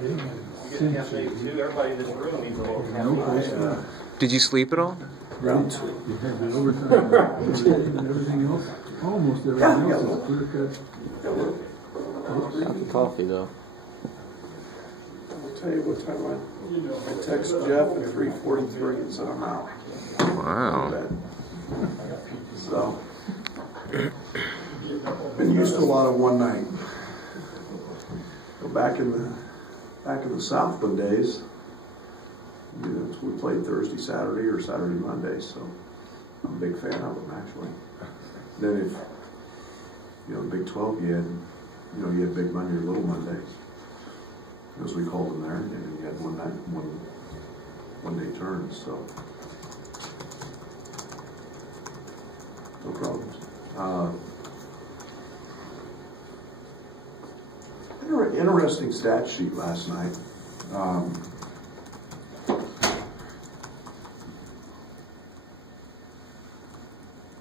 get caffeine too. Everybody in this room needs a little caffeine. Did you sleep at all? Ground sleep. You had the overtime and everything else. Almost everything else is clear cut. Not the coffee though. I'll tell you what time I text Jeff at 3:43 and said I'm out. Wow. So, been used to a lot of one night. Back in the Southland days, we played Thursday, Saturday, or Saturday, Monday. So I'm a big fan of them actually. Then if Big 12, you had Big Monday or Little Mondays, as we called them there, and then you had one day turns. So no problems. Interesting stat sheet last night.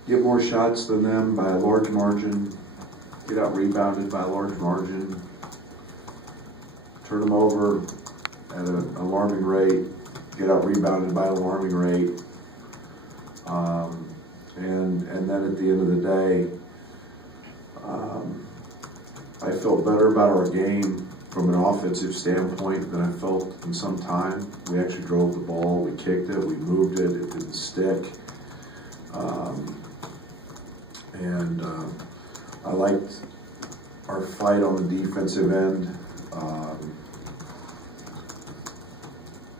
Get more shots than them by a large margin. Get out rebounded by a large margin. Turn them over at an alarming rate. Get out rebounded by an alarming rate. And then at the end of the day, I felt better about our game from an offensive standpoint than I felt in some time. We actually drove the ball, we kicked it, we moved it, it didn't stick. I liked our fight on the defensive end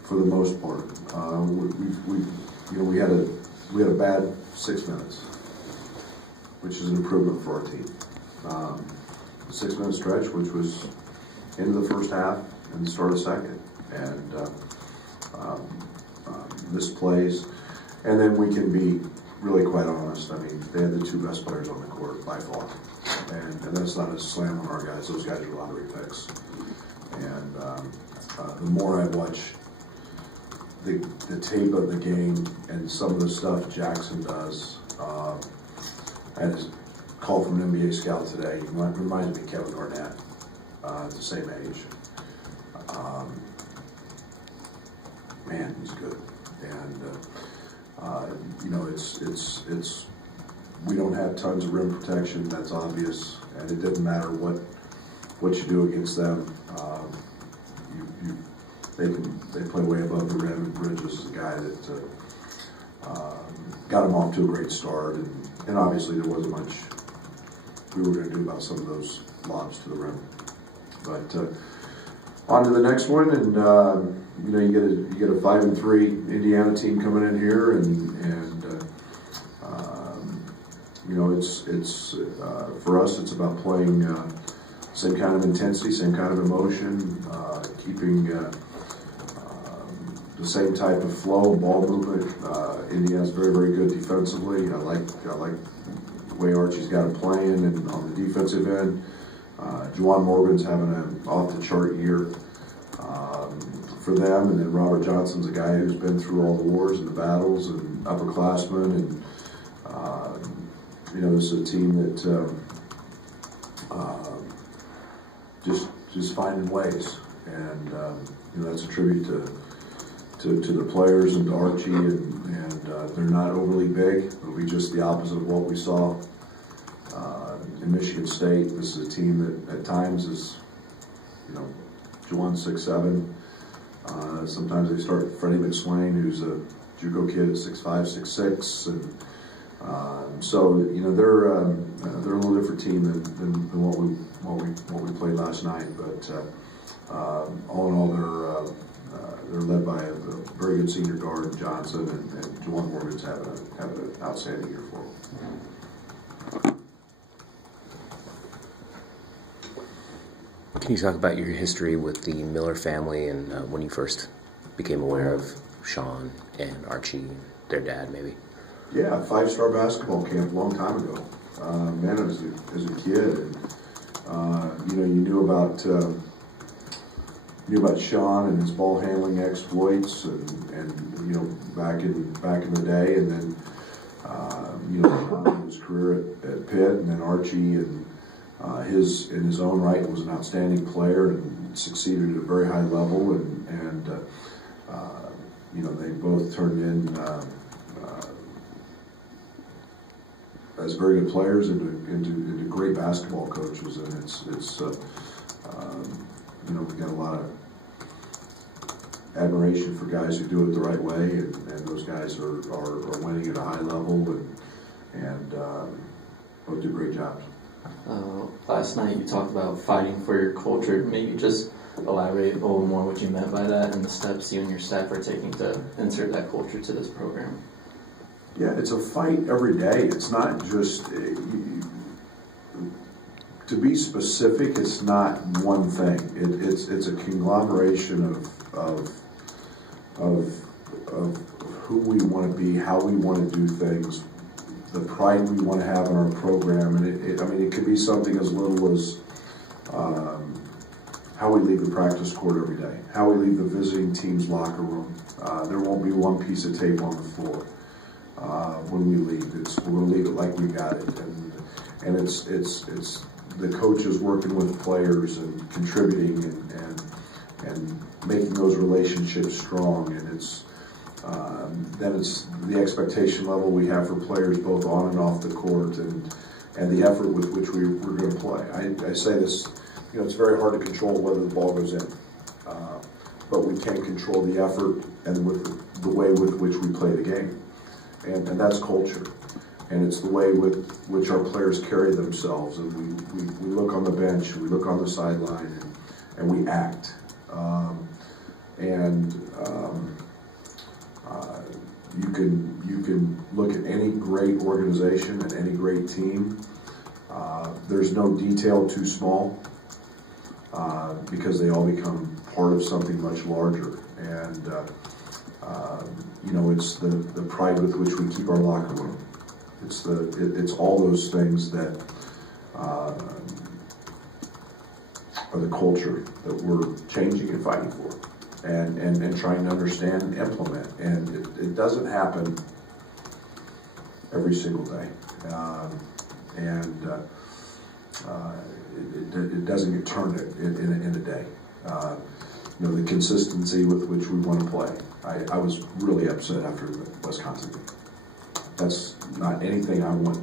for the most part. We had a bad 6 minutes, which is an improvement for our team. 6-minute stretch, which was into the first half and the start of second, and missed plays. And then we can be really quite honest. I mean, they had the two best players on the court by far, and that's not a slam on our guys. Those guys are lottery picks. And the more I watch the tape of the game and some of the stuff Jackson does, I had a call from an NBA scout today. He reminds me of Kevin Garnett, at the same age. Man, he's good. And it's we don't have tons of rim protection. That's obvious, and it doesn't matter what you do against them. They play way above the rim, and Bridges is a guy that got him off to a great start, and obviously there wasn't much we were going to do about some of those lobs to the rim. But on to the next one, and you get a 5-3 Indiana team coming in here, and it's for us it's about playing same kind of intensity, same kind of emotion, keeping the same type of flow, ball movement. Indiana's very, very good defensively. I like the way Archie's got it playing, and on the defensive end, Juwan Morgan's having an off-the-chart year for them, and then Robert Johnson's a guy who's been through all the wars and the battles, and upperclassmen, and this is a team that just finding ways, and that's a tribute to the players and to Archie, and they're not overly big. It'll be just the opposite of what we saw in Michigan State. This is a team that at times is, Juwan 6'7". Sometimes they start Freddie McSwain, who's a JUCO kid at 6'5", 6'6", and so they're a little different team than what we played last night. But all in all, they're led by a very good senior guard, Johnson, and Juwan Morgan's having an outstanding year for him. Can you talk about your history with the Miller family and when you first became aware of Sean and Archie, their dad, maybe? Yeah, 5-star basketball camp a long time ago. Man, as a kid, and, you knew about Sean and his ball handling exploits, and back in the day, and then Sean, his career at Pitt, and then Archie, and in his own right was an outstanding player and succeeded at a very high level, and you know, they both turned in as very good players into great basketball coaches, and it's you know, we got a lot of admiration for guys who do it the right way, and those guys are winning at a high level, and both do great jobs. Last night you talked about fighting for your culture. Maybe just elaborate a little more what you meant by that and the steps you and your staff are taking to insert that culture to this program. Yeah, it's a fight every day. It's not just, to be specific, it's not one thing. It's a conglomeration of who we want to be, how we want to do things, the pride we want to have in our program, and I mean, it could be something as little as how we leave the practice court every day, how we leave the visiting team's locker room. There won't be one piece of tape on the floor when we leave. We're going to leave it like we got it, and it's the coaches working with players and contributing and making those relationships strong, and then it's the expectation level we have for players both on and off the court, and the effort with which we're going to play. I say this, you know, it's very hard to control whether the ball goes in, but we can control the effort and with the way with which we play the game, and that's culture, and it's the way with which our players carry themselves, and we look on the bench, we look on the sideline, and we act, you can look at any great organization and any great team. There's no detail too small because they all become part of something much larger. And you know, it's the pride with which we keep our locker room. It's all those things that are the culture that we're changing and fighting for. And trying to understand and implement. And it doesn't happen every single day. It doesn't get turned in a day. You know, the consistency with which we want to play. I was really upset after the Wisconsin game. That's not anything I want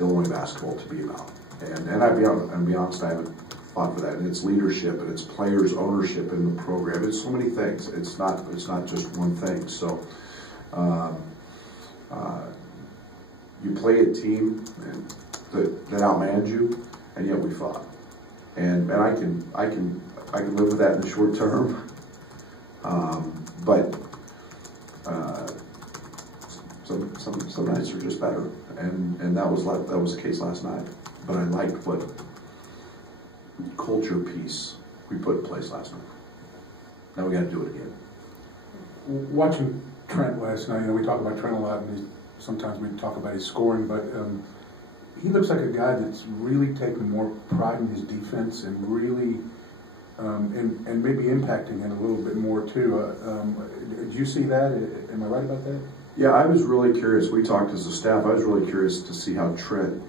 Illinois basketball to be about. And I'll be honest, I haven't fought for that. And it's leadership, and it's players' ownership in the program. It's so many things. It's not just one thing. So you play a team that outmanned you, and yet we fought. And I can live with that in the short term. But some nights are just better, and that was the case last night. But I liked what culture piece we put in place last night. Now we got to do it again. Watching Trent last night, you know, we talk about Trent a lot, and sometimes we talk about his scoring, but he looks like a guy that's really taken more pride in his defense and really, and maybe impacting it a little bit more too. Did you see that? Am I right about that? Yeah, I was really curious. We talked as a staff. I was really curious to see how Trent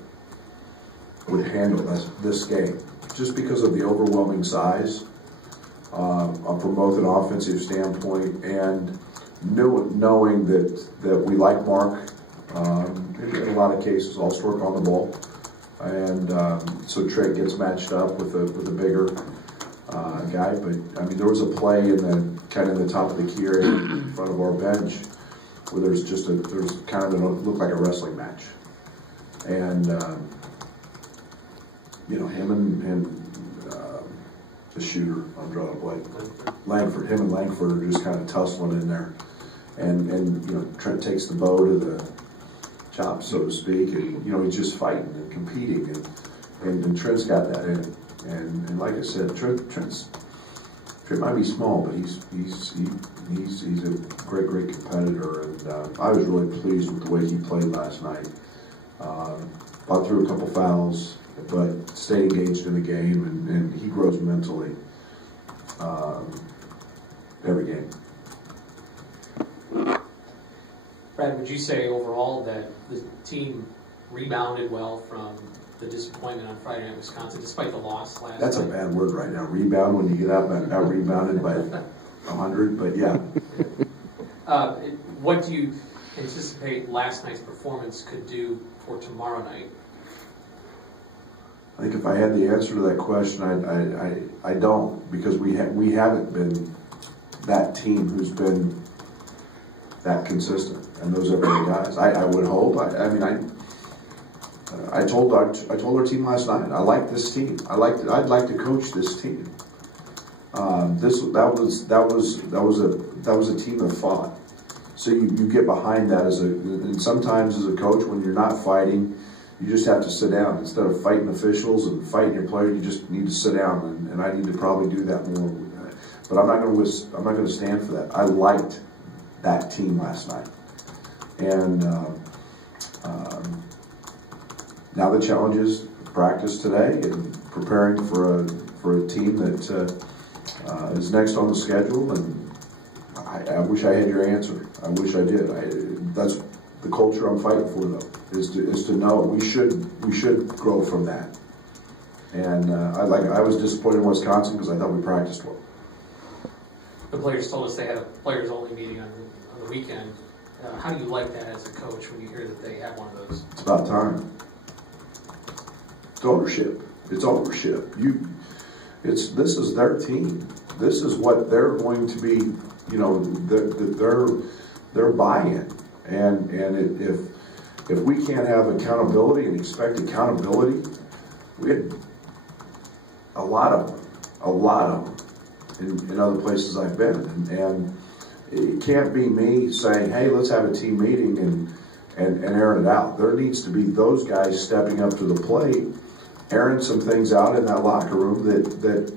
would handle this game, just because of the overwhelming size from both an offensive standpoint and knowing that we like Mark. In a lot of cases, all work on the ball, and so Trent gets matched up with a bigger guy. But I mean, there was a play in the top of the key area in front of our bench where there's kind of looked like a wrestling match, and you know, him and the shooter, I'm drawing a blank, Langford. Him and Langford are just kind of tussling in there, and you know, Trent takes the bow to the chop, so to speak, and you know, he's just fighting and competing, and Trent's got that in him. And like I said, Trent might be small, but he's a great competitor, and I was really pleased with the way he played last night. Fought through a couple fouls, but stayed engaged in the game, and he grows mentally every game. Brad, would you say overall that the team rebounded well from the disappointment on Friday night in Wisconsin, despite the loss last That's a night. bad word right now. Rebound when you get out rebounded by 100, but yeah. What do you anticipate last night's performance could do for tomorrow night? I think if I had the answer to that question, I don't, because we haven't been that team who's been that consistent, and those everyday guys. I would hope. I told our team last night, I like this team. I'd like to coach this team. That was a team that fought. So you get behind that and sometimes as a coach, when you're not fighting, you just have to sit down. Instead of fighting officials and fighting your players, you just need to sit down, and I need to probably do that more. But I'm not going to stand for that. I liked that team last night, and now the challenge is practice today and preparing for a team that is next on the schedule. And I wish I had your answer. I wish I did. That's the culture I'm fighting for, though, is to know we should grow from that. And I was disappointed in Wisconsin because I thought we practiced well. The players told us they had a players-only meeting on the weekend. How do you like that as a coach when you hear that they have one of those? It's about time. It's ownership. It's ownership. This is their team. This is what they're going to be. Their buy-in. And if we can't have accountability and expect accountability, we had a lot of them in other places I've been. And it can't be me saying, hey, let's have a team meeting and airing it out. There needs to be those guys stepping up to the plate, airing some things out in that locker room that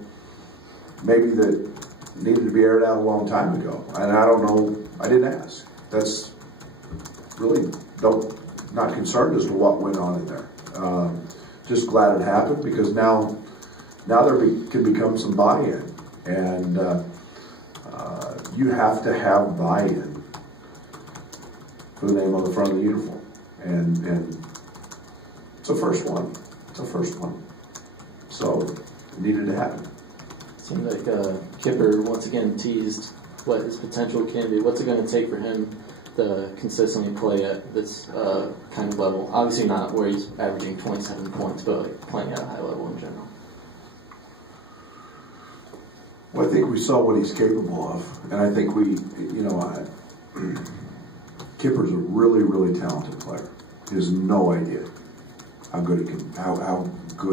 maybe that needed to be aired out a long time ago. And I don't know, I didn't ask. That's really not concerned as to what went on in there. Just glad it happened, because now there can become some buy-in, and you have to have buy-in for the name on the front of the uniform, and it's a first one. It's a first one, so it needed to happen. Seemed like Kipper once again teased what his potential can be. What's it going to take for him to consistently play at this kind of level? Obviously not where he's averaging 27 points, but like playing at a high level in general. Well, I think we saw what he's capable of, and I think Kipper's a really, really talented player. He has no idea how good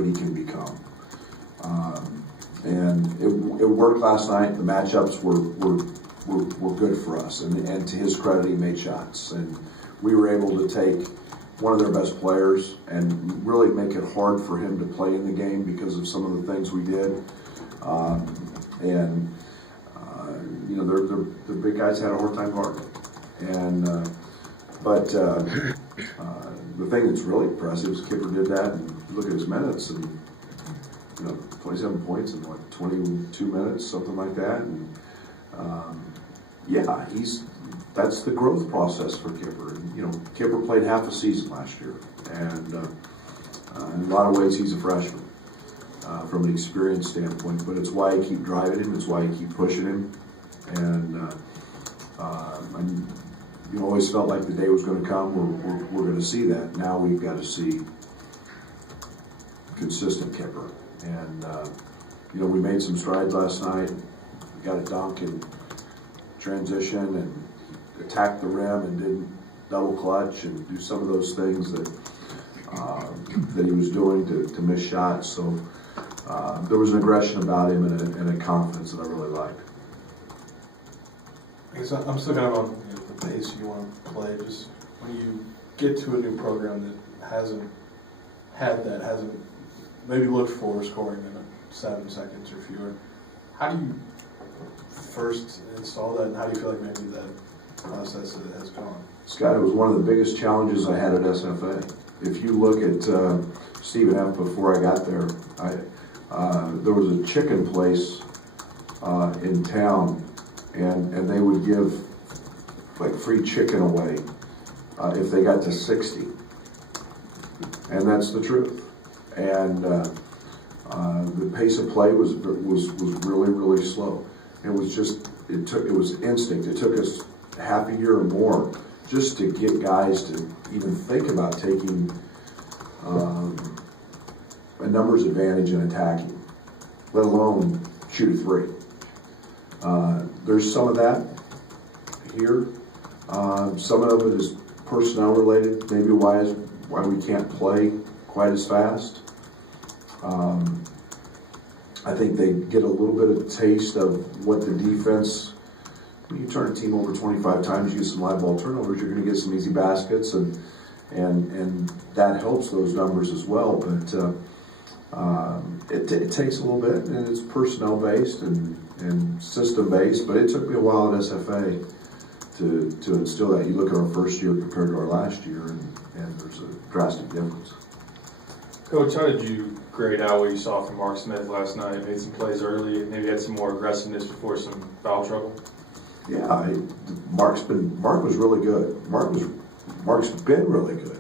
he can become. And it worked last night. The matchups were good for us, and to his credit, he made shots, and we were able to take one of their best players and really make it hard for him to play in the game because of some of the things we did. The big guys had a hard time guarding, but the thing that's really impressive is Kipper did that, and you look at his minutes, and 27 points in 22 minutes, something like that, and that's the growth process for Kipper. And, Kipper played half a season last year, and in a lot of ways he's a freshman from an experience standpoint. But it's why I keep driving him. It's why I keep pushing him. And always felt like the day was going to come. We're going to see that. Now we've got to see consistent Kipper. And we made some strides last night. We got a dunk in transition and attacked the rim and didn't double clutch and do some of those things that he was doing to miss shots. So there was an aggression about him and a confidence that I really liked. I guess I'm still kind of on the pace you want to play. Just when you get to a new program that hasn't maybe looked for scoring in 7 seconds or fewer, how do you first install that, and how do you feel like maybe that process has gone? Scott, it was one of the biggest challenges I had at SFA. If you look at Stephen F. before I got there, there was a chicken place in town, and they would give like free chicken away if they got to 60. and that's the truth. And the pace of play was really, really slow. It was instinct. It took us half a year or more just to get guys to even think about taking a numbers advantage in attacking, let alone shoot a three. There's some of that here. Some of it is personnel related, maybe why we can't play quite as fast. I think they get a little bit of taste of what the defense. When you turn a team over 25 times, you get some live ball turnovers, you're going to get some easy baskets, and that helps those numbers as well. But it takes a little bit, and it's personnel based and system based. But it took me a while at SFA to instill that. You look at our first year compared to our last year, and there's a drastic difference. Coach, how did you grade out what you saw from Mark Smith last night? Made some plays early, maybe had some more aggressiveness before some foul trouble. Yeah, Mark was really good. Mark's been really good.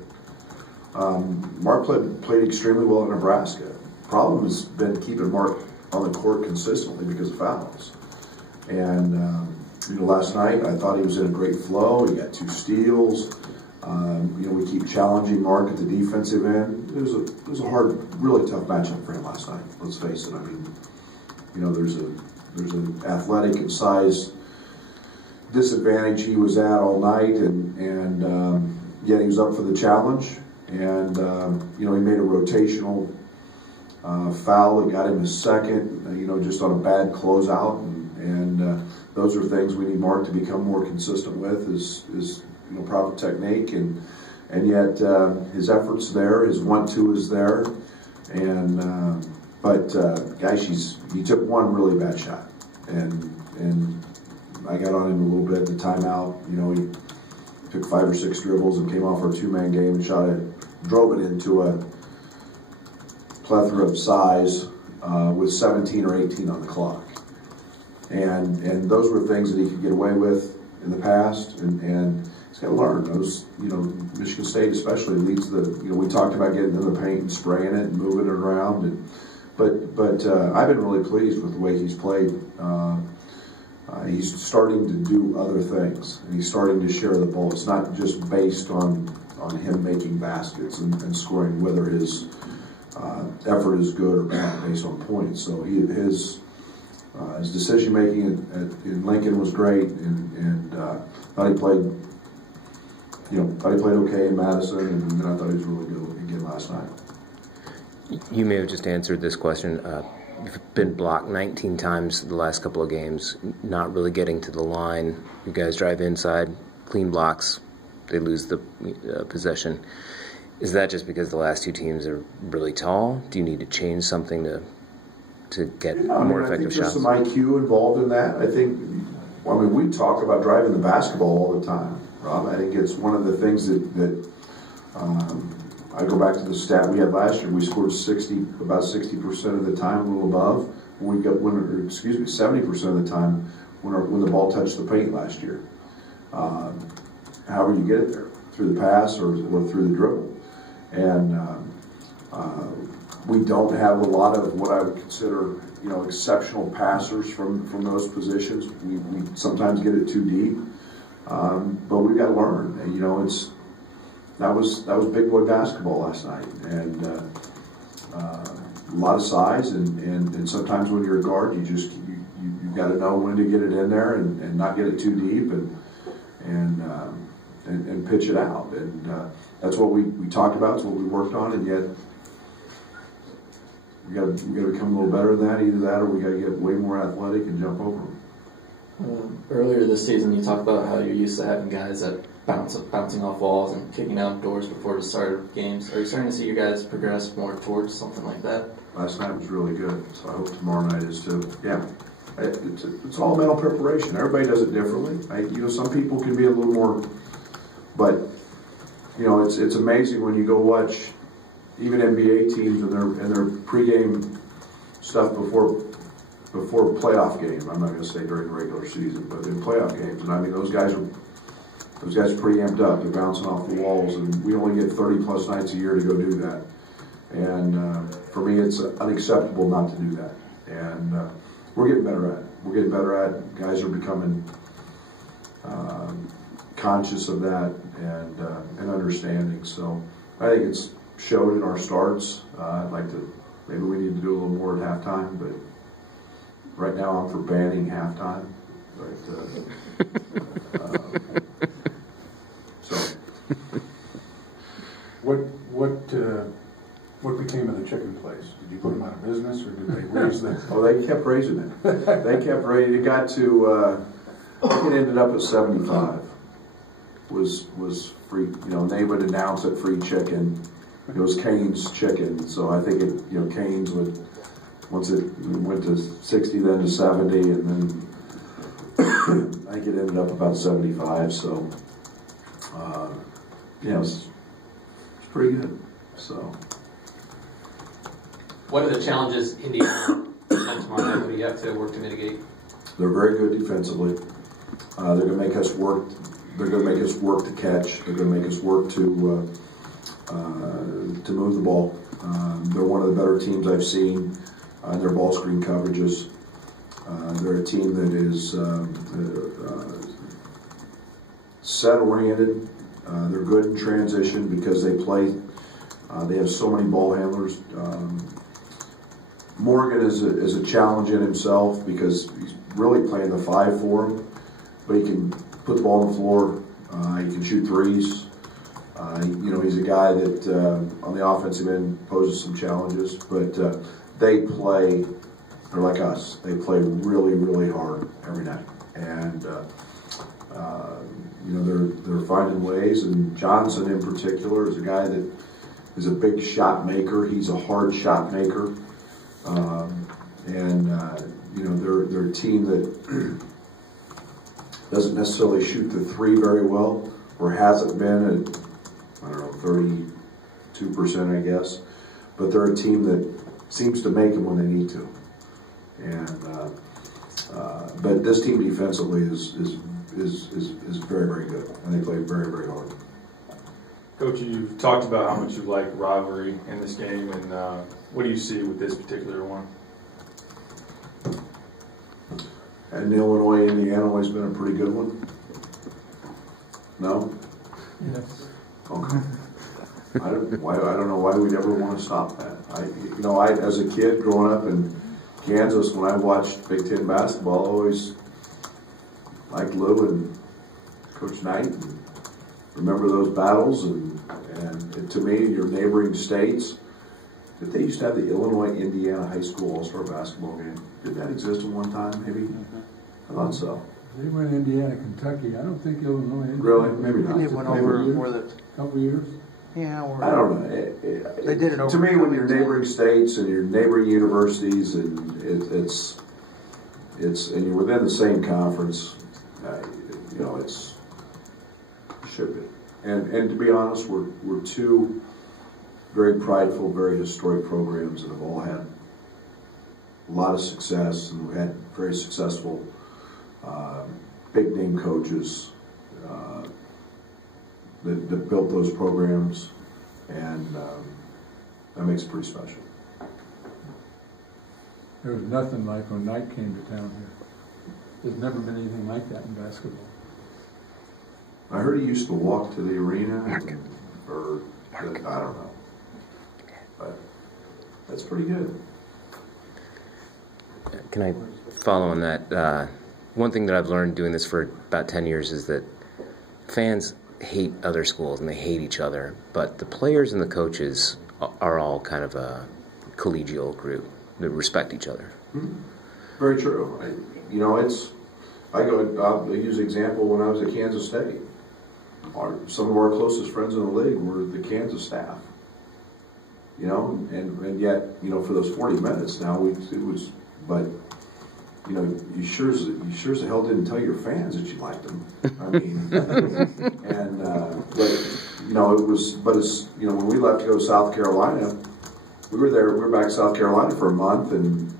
Mark played extremely well in Nebraska. Problem has been keeping Mark on the court consistently because of fouls. And last night I thought he was in a great flow. He got 2 steals. We keep challenging Mark at the defensive end. It was a hard, really tough matchup for him last night. Let's face it. I mean, there's an athletic and size disadvantage he was at all night, and yet he was up for the challenge. And he made a rotational foul that got him his second. Just on a bad closeout, and those are things we need Mark to become more consistent with. Is proper technique, and yet his effort's there, his 1-2 is there, and but gosh, he took one really bad shot, and I got on him a little bit at the timeout. He took 5 or 6 dribbles and came off our 2-man game and drove it into a plethora of size with 17 or 18 on the clock, and those were things that he could get away with in the past, and he's got to learn those. Michigan State especially leads we talked about getting in the paint and spraying it and moving it around, but I've been really pleased with the way he's played. He's starting to do other things, and he's starting to share the ball. It's not just based on him making baskets and scoring, whether his effort is good or bad based on points. So his decision making in Lincoln was great, and thought he played. Thought he played okay in Madison, and then I thought he was really good again last night. You may have just answered this question. You've been blocked 19 times the last couple of games, not really getting to the line. You guys drive inside, clean blocks, they lose the possession. Is that just because the last 2 teams are really tall? Do you need to change something to get more effective shots? There's some IQ involved in that. We talk about driving the basketball all the time, Rob. I think it's one of the things that I go back to the stat we had last year. We scored about 60% of the time, a little above. 70% of the time when the ball touched the paint last year. However you get it there, through the pass or through the dribble. And we don't have a lot of what I would consider, exceptional passers from those positions. We sometimes get it too deep, but we've got to learn. That was big boy basketball last night, and a lot of size, and sometimes when you're a guard, you've got to know when to get it in there and not get it too deep and pitch it out, and that's what we talked about. It's what we worked on, and yet we got to become a little better than that. Either that, or we got to get way more athletic and jump over them. Earlier this season, you talked about how you're used to having guys that bouncing off walls and kicking out doors before the start of games. Are you starting to see your guys progress more towards something like that? Last night was really good, so I hope tomorrow night is too. Yeah, it's all mental preparation. Everybody does it differently. Some people can be a little more, but it's amazing when you go watch even NBA teams and their pregame stuff before playoff games. I'm not going to say during the regular season, but in playoff games, and those guys are those guys are pretty amped up. They're bouncing off the walls, and we only get 30-plus nights a year to go do that. And for me, it's unacceptable not to do that. And we're getting better at it. We're getting better at it. Guys are becoming conscious of that and understanding. So I think it's showed in our starts. I'd like to, maybe we need to do a little more at halftime, but right now I'm for banning halftime. But, so. What became of the chicken place? Did you put them out of business, or did they raise the? Oh, they kept raising it. They kept raising it. It got to, it ended up at 75. Was free, you know, and they would announce it free chicken. It was Cane's chicken, so I think it, you know, Cane's would, once it went to 60, then to 70, and then I think it ended up about 75. So, yeah, it's pretty good. So. What are the challenges Indiana presents tomorrow night? What do you have to work to mitigate? They're very good defensively. They're going to make us work. They're going to make us work to catch. They're going to make us work to move the ball. They're one of the better teams I've seen in their ball screen coverages. They're a team that is set-oriented. They're good in transition because they play. They have so many ball handlers. Morgan is a challenge in himself because he's really playing the 5 for him, but he can put the ball on the floor. He can shoot threes. You know, he's a guy that on the offensive end poses some challenges, but they play. They're like us. They play really, really hard every night, and you know, they're finding ways. And Johnson in particular is a guy that is a big shot maker. He's a hard shot maker. You know, they're a team that doesn't necessarily shoot the 3 very well, or hasn't been at, I don't know, 32%, I guess. But they're a team that seems to make them when they need to. And but this team defensively is very, very good, and they play very, very hard. Coach, you've talked about how much you like rivalry in this game, and what do you see with this particular one? And Illinois, Indiana always been a pretty good one. No? Yes. Okay. I don't know why we'd ever want to stop that. I as a kid growing up in Kansas, when I watched Big Ten basketball, I always liked Lou and Coach Knight. And remember those battles, and to me, your neighboring states, that they used to have the Illinois-Indiana High School All-Star basketball game. Did that exist at one time, maybe? I thought so. They went Indiana, Kentucky. I don't think Illinois. Really? Maybe not. They went over for the couple years. Yeah, I don't know. They did it over. To me, when your neighboring states and your neighboring universities, and it's and you're within the same conference, you know, it should be. And to be honest, we're 2 very prideful, very historic programs that have all had a lot of success, and we've had very successful big name coaches that built those programs, and that makes it pretty special. There was nothing like when Knight came to town here. There's never been anything like that in basketball. I heard he used to walk to the arena, or I don't know, but that's pretty good. Can I follow on that? One thing that I've learned doing this for about 10 years is that fans hate other schools and they hate each other, but the players and the coaches are all kind of a collegial group that respect each other. Mm-hmm. Very true. I'll use an example when I was at Kansas State. Some of our closest friends in the league were the Kansas staff. You know, and yet, you know, for those 40 minutes now, but you know, you sure as the hell didn't tell your fans that you liked them. I mean, and but you know, it's you know, when we left to go to South Carolina, we were back in South Carolina for a month, and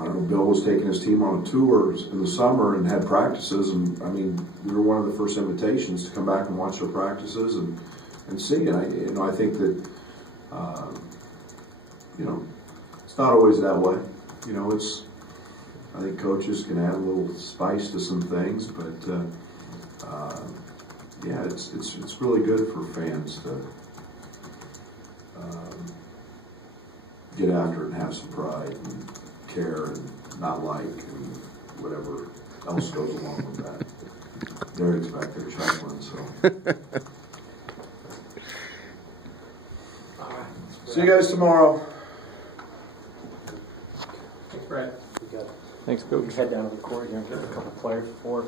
I don't know, Bill was taking his team on a tour in the summer and had practices, and I mean, we were one of the first invitations to come back and watch their practices and see. And I think that, it's not always that way. I think coaches can add a little spice to some things, but yeah, it's really good for fans to get after it and have some pride and care and not like and whatever else goes along with that. Derek's back there chuckling, so. See you guys tomorrow. Thanks, Brett. Thanks, Coach. Head down to the court here and get a couple players for